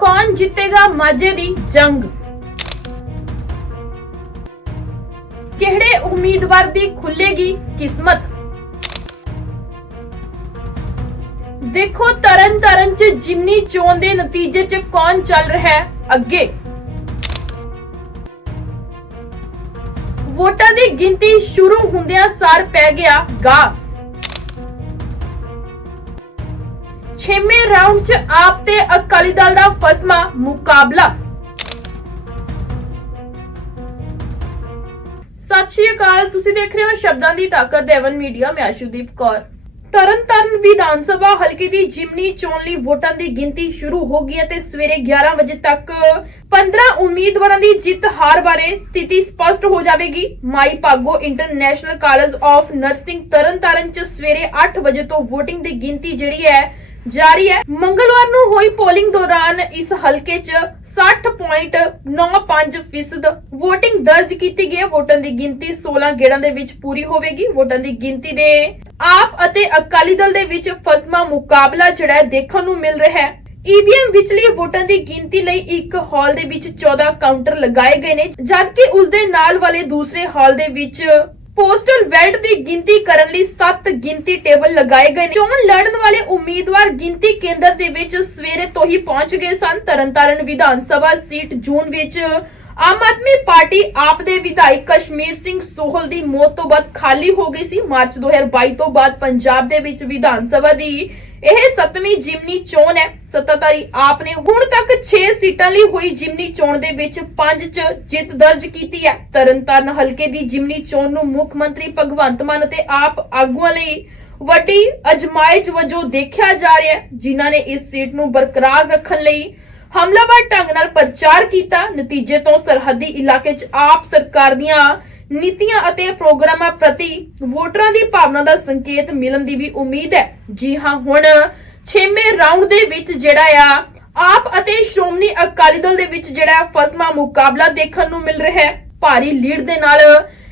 ਕੌਣ ਜਿੱਤੇਗਾ ਮਾਝੇ ਦੀ ਜੰਗ? ਕਿਹੜੇ ਉਮੀਦਵਾਰ ਦੀ ਖੁੱਲੇਗੀ ਕਿਸਮਤ? ਦੇਖੋ ਤਰਨ ਤਰਨ ਚ ਜਿਮਨੀ ਚੋਣ ਦੇ ਨਤੀਜੇ ਚ ਕੌਣ ਚੱਲ ਰਿਹਾ ਹੈ ਅੱਗੇ? ਵੋਟਾਂ ਦੀ ਗਿਣਤੀ ਸ਼ੁਰੂ ਹੁੰਦਿਆਂ ਸਾਰ ਪੈ ਗਿਆ ਗਾ ਛੇਵੇਂ ਰਾਉਂਡ 'ਚ ਆਪ ਤੇ ਅਕਾਲੀ ਦਲ ਦਾ ਫਸਮਾ ਮੁਕਾਬਲਾ। ਸਤਿ ਸ਼੍ਰੀ ਅਕਾਲ, ਤੁਸੀਂ ਦੇਖ ਰਹੇ ਹੋ ਸ਼ਬਦਾਂ ਦੀ ਤਾਕਤ, ਦੇਵਨ ਮੀਡੀਆ, ਮੈਂ ਅਸ਼ੂਦੀਪ ਕੌਰ। ਤਰਨਤਾਰਨ ਵਿਧਾਨ ਸਭਾ ਹਲਕੇ ਦੀ ਜਿਮਨੀ ਚੋਣ ਲਈ ਵੋਟਾਂ ਦੀ ਗਿਣਤੀ ਸ਼ੁਰੂ ਹੋ ਗਈ ਹੈ ਤੇ ਸਵੇਰੇ 11 ਵਜੇ ਤੱਕ 15 ਉਮੀਦਵਾਰਾਂ ਦੀ ਜਿੱਤ ਹਾਰ ਬਾਰੇ ਸਥਿਤੀ ਸਪਸ਼ਟ ਹੋ ਜਾਵੇਗੀ। Mai Bhago international college of nursing Tarntaran ਚ ਸਵੇਰੇ 8 ਵਜੇ ਤੋਂ VOTING ਦੀ ਗਿਣਤੀ ਜਿਹੜੀ ਹੈ ਜਾਰੀ ਹੈ। ਮੰਗਲਵਾਰ ਨੂੰ ਹੋਈ ਪੋਲਿੰਗ ਦੌਰਾਨ ਇਸ ਹਲਕੇ 'ਚ 60.95% ਫੀਸਦ VOTING ਦਰਜ ਕੀਤੀ ਗਈ ਹੈ। ਵੋਟਾਂ ਦੀ ਗਿਣਤੀ 16 ਗੇੜਾਂ ਦੇ ਵਿੱਚ ਪੂਰੀ ਹੋਵੇਗੀ। ਵੋਟਾਂ ਦੀ ਗਿਣਤੀ ਦੇ ਆਪ ਅਤੇ ਅਕਾਲੀ ਦਲ ਦੇ ਵਿੱਚ ਫਸਮਾ ਮੁਕਾਬਲਾ ਜਿਹੜਾ ਦੇਖਣ ਨੂੰ ਮਿਲ ਰਿਹਾ ਹੈ। ਈਵੀਐਮ ਵਿਚਲੀ ਵੋਟਾਂ ਦੀ ਗਿਣਤੀ ਲਈ ਇੱਕ ਹਾਲ ਦੇ ਵਿੱਚ 14 ਕਾਊਂਟਰ ਲਗਾਏ ਗਏ ਨੇ, ਜਦਕਿ ਉਸ ਦੇ ਨਾਲ ਵਾਲੇ ਦੂਸਰੇ ਹਾਲ ਦੇ ਵਿੱਚ ਪੋਸਟਲ ਵੈਲਟ ਦੀ ਗਿਣਤੀ ਕਰਨ ਲਈ 7 ਗਿਣਤੀ ਟੇਬਲ ਲਗਾਏ ਗਏ ਨੇ। ਚੋਣ ਲੜਨ ਵਾਲੇ ਉਮੀਦਵਾਰ ਗਿਣਤੀ ਕੇਂਦਰ ਦੇ ਵਿੱਚ ਸਵੇਰੇ ਤੋਂ ਹੀ ਪਹੁੰਚ ਗਏ ਸਨ। ਤਰਨਤਾਰਨ ਵਿਧਾਨ ਸਭਾ ਸੀਟ ਜੂਨ ਵਿੱਚ ਆਮ ਆਦਮੀ ਪਾਰਟੀ ਆਪ ਦੇ ਵਿਧਾਇਕ ਕਸ਼ਮੀਰ ਸਿੰਘ ਸੋਹਲ ਦੀ ਮੌਤ ਤੋਂ ਬਾਅਦ ਖਾਲੀ ਹੋ ਗਈ ਸੀ। ਮਾਰਚ 2022 ਤੋਂ ਬਾਅਦ ਪੰਜਾਬ ਦੇ ਵਿੱਚ ਵਿਧਾਨ ਸਭਾ ਦੀ ਇਹ ਸੱਤਵੀਂ ਜਿਮਨੀ ਚੋਣ ਹੈ। ਸੱਤਾਧਾਰੀ ਆਪ ਨੇ ਹੁਣ ਤੱਕ 6 ਸੀਟਾਂ ਲਈ ਹੋਈ ਜਿਮਨੀ ਚੋਣ ਦੇ ਵਿੱਚ 5 ਚ ਜਿੱਤ ਦਰਜ ਕੀਤੀ ਹੈ। ਤਰਨਤਾਰਨ ਹਲਕੇ ਦੀ ਜਿਮਨੀ ਚੋਣ ਨੂੰ ਮੁੱਖ ਮੰਤਰੀ ਭਗਵੰਤ ਮਾਨ ਅਤੇ ਆਪ ਆਗੂਆਂ ਲਈ ਵੱਡੀ ਅਜਮਾਇਸ਼ ਵਜੋਂ ਦੇਖਿਆ ਜਾ ਰਿਹਾ ਹੈ, ਜਿਨ੍ਹਾਂ ਨੇ ਇਸ ਸੀਟ ਨੂੰ ਬਰਕਰਾਰ ਰੱਖਣ ਲਈ ਹਮਲਾਵਰ ਢੰਗ ਨਾਲ ਪ੍ਰਚਾਰ ਕੀਤਾ। ਨਤੀਜੇ ਤੋਂ ਸਰਹੱਦੀ ਇਲਾਕੇ 'ਚ ਆਪ ਸਰਕਾਰ ਦੀਆਂ ਨੀਤੀਆਂ ਅਤੇ ਪ੍ਰੋਗਰਾਮਾਂ ਪ੍ਰਤੀ ਵੋਟਰਾਂ ਦੀ ਭਾਵਨਾ ਦਾ ਸੰਕੇਤ ਮਿਲਣ ਦੀ ਵੀ ਉਮੀਦ ਹੈ। ਜੀ ਹਾਂ, ਹੁਣ 6ਵੇਂ ਰਾਉਂਡ ਦੇ ਵਿੱਚ ਜਿਹੜਾ ਆ, ਆਪ ਅਤੇ ਸ਼੍ਰੋਮਣੀ ਅਕਾਲੀ ਦਲ ਦੇ ਵਿੱਚ ਜਿਹੜਾ ਫਸਮਾ ਮੁਕਾਬਲਾ ਦੇਖਣ ਨੂੰ ਮਿਲ ਰਿਹਾ ਹੈ। ਭਾਰੀ ਲੀਡ ਦੇ ਨਾਲ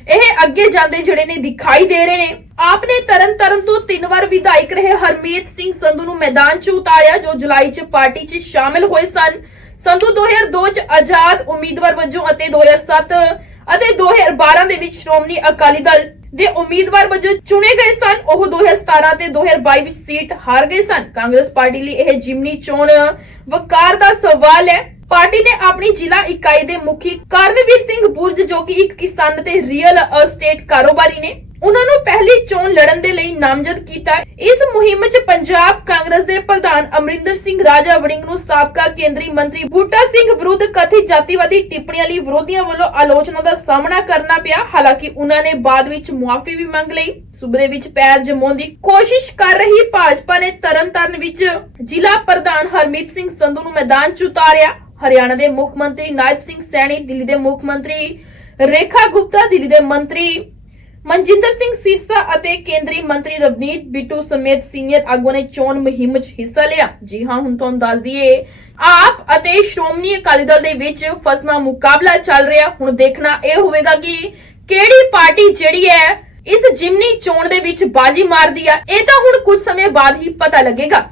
ਇਹ ਅੱਗੇ ਜਾਂਦੇ ਜਿਹੜੇ ਨੇ ਦਿਖਾਈ ਦੇ ਰਹੇ ਨੇ। ਆਪ ਨੇ ਤਰਨ ਤਰਨ ਤੋਂ ਤਿੰਨ ਵਾਰ ਵਿਧਾਇਕ ਰਹੇ ਹਰਮੀਤ ਸਿੰਘ ਸੰਧੂ ਨੂੰ ਮੈਦਾਨ 'ਚ ਉਤਾਰਿਆ, ਜੋ ਜੁਲਾਈ 'ਚ ਪਾਰਟੀ 'ਚ ਸ਼ਾਮਿਲ ਹੋਏ ਸਨ। ਸੰਧੂ 2002 'ਚ ਆਜ਼ਾਦ ਉਮੀਦਵਾਰ ਵਜੋਂ ਅਤੇ 2007 ਅਤੇ 2012 ਦੇ ਵਿੱਚ ਸ਼੍ਰੋਮਣੀ ਅਕਾਲੀ ਦਲ ਦੇ ਉਮੀਦਵਾਰ ਵਜੋਂ ਚੁਣੇ ਗਏ ਸਨ। ਉਹ 2017 ਤੇ 2022 ਵਿੱਚ ਸੀਟ ਹਾਰ ਗਏ ਸਨ। ਕਾਂਗਰਸ ਪਾਰਟੀ ਲਈ ਇਹ ਜਿਮਨੀ ਚੋਣ ਵਕਾਰ ਦਾ ਸਵਾਲ ਹੈ। ਪਾਰਟੀ ਨੇ ਆਪਣੀ ਜ਼ਿਲ੍ਹਾ ਇਕਾਈ ਦੇ ਮੁਖੀ ਕਰਮਵੀਰ ਸਿੰਘ ਬੁਰਜ, ਜੋ ਕਿ ਇੱਕ ਕਿਸਾਨ ਤੇ ਰੀਅਲ ਅਸਟੇਟ ਕਾਰੋਬਾਰੀ ਨੇ ਉਹਨਾਂ ਨੂੰ ਪਹਿਲੀ ਚੋਣ ਲੜਨ ਦੇ ਲਈ ਨਾਮਜ਼ਦ ਕੀਤਾ। ਇਸ ਮੁਹਿੰਮ 'ਚ ਪੰਜਾਬ ਕਾਂਗਰਸ ਦੇ ਪ੍ਰਧਾਨ ਅਮਰਿੰਦਰ ਸਿੰਘ ਰਾਜਾ ਵੜਿੰਗ ਨੂੰ ਸਾਬਕਾ ਕੇਂਦਰੀ ਮੰਤਰੀ ਬੂਟਾ ਸਿੰਘ ਵਿਰੁੱਧ ਕਥਿਤ ਜਾਤੀਵਾਦੀ ਟਿੱਪਣੀਆਂ ਲਈ ਵਿਰੋਧੀਆਂ ਵੱਲੋਂ ਆਲੋਚਨਾ ਦਾ ਸਾਹਮਣਾ ਕਰਨਾ ਪਿਆ। ਹਾਲਾਂਕਿ ਉਹਨਾਂ ਨੇ ਬਾਅਦ ਵਿੱਚ ਮੁਆਫੀ ਵੀ ਮੰਗ ਲਈ। ਸੂਬੇ ਦੇ ਵਿੱਚ ਪੈਰ ਜਮਾਉਣ ਦੀ ਕੋਸ਼ਿਸ਼ ਕਰ ਰਹੀ ਭਾਜਪਾ ਨੇ ਤਰਨਤਾਰਨ ਵਿੱਚ ਜ਼ਿਲ੍ਹਾ ਪ੍ਰਧਾਨ ਹਰਮੀਤ ਸਿੰਘ ਸੰਧੂ ਨੂੰ ਮੈਦਾਨ 'ਚ ਉਤਾਰਿਆ। ਹਰਿਆਣਾ ਦੇ ਮੁੱਖ ਮੰਤਰੀ ਨਾਇਬ ਸਿੰਘ ਸੈਣੀ, ਦਿੱਲੀ ਦੇ ਮੁੱਖ ਮੰਤਰੀ ਰੇਖਾ ਗੁਪਤਾ, ਦਿੱਲੀ ਦੇ ਮੰਤਰੀ ਮਨਜਿੰਦਰ ਸਿੰਘ ਸਿਰਸਾ ਅਤੇ ਕੇਂਦਰੀ ਮੰਤਰੀ ਰਵਨੀਤ ਬਿੱਟੂ ਸਮੇਤ ਸੀਨੀਅਰ ਆਗੂਆਂ ਨੇ ਚੋਣ ਮੁਹਿੰਮ 'ਚ ਹਿੱਸਾ ਲਿਆ। ਜੀ ਹਾਂ, ਹੁਣ ਤੁਹਾਨੂੰ ਦੱਸ ਦਈਏ, ਆਪ ਅਤੇ ਸ਼੍ਰੋਮਣੀ ਅਕਾਲੀ ਦਲ ਦੇ ਵਿੱਚ ਫਸਮਾ ਮੁਕਾਬਲਾ ਚੱਲ ਰਿਹਾ। ਹੁਣ ਦੇਖਣਾ ਇਹ ਹੋਵੇਗਾ ਕਿ ਕਿਹੜੀ ਪਾਰਟੀ ਜਿਹੜੀ ਹੈ, ਇਸ ਜਿਮਨੀ ਚੋਣ ਦੇ ਵਿੱਚ ਬਾਜੀ ਮਾਰਦੀ ਆ। ਇਹ ਤਾਂ ਹੁਣ ਕੁਝ ਸਮੇਂ ਬਾਅਦ ਹੀ ਪਤਾ ਲੱਗੇਗਾ।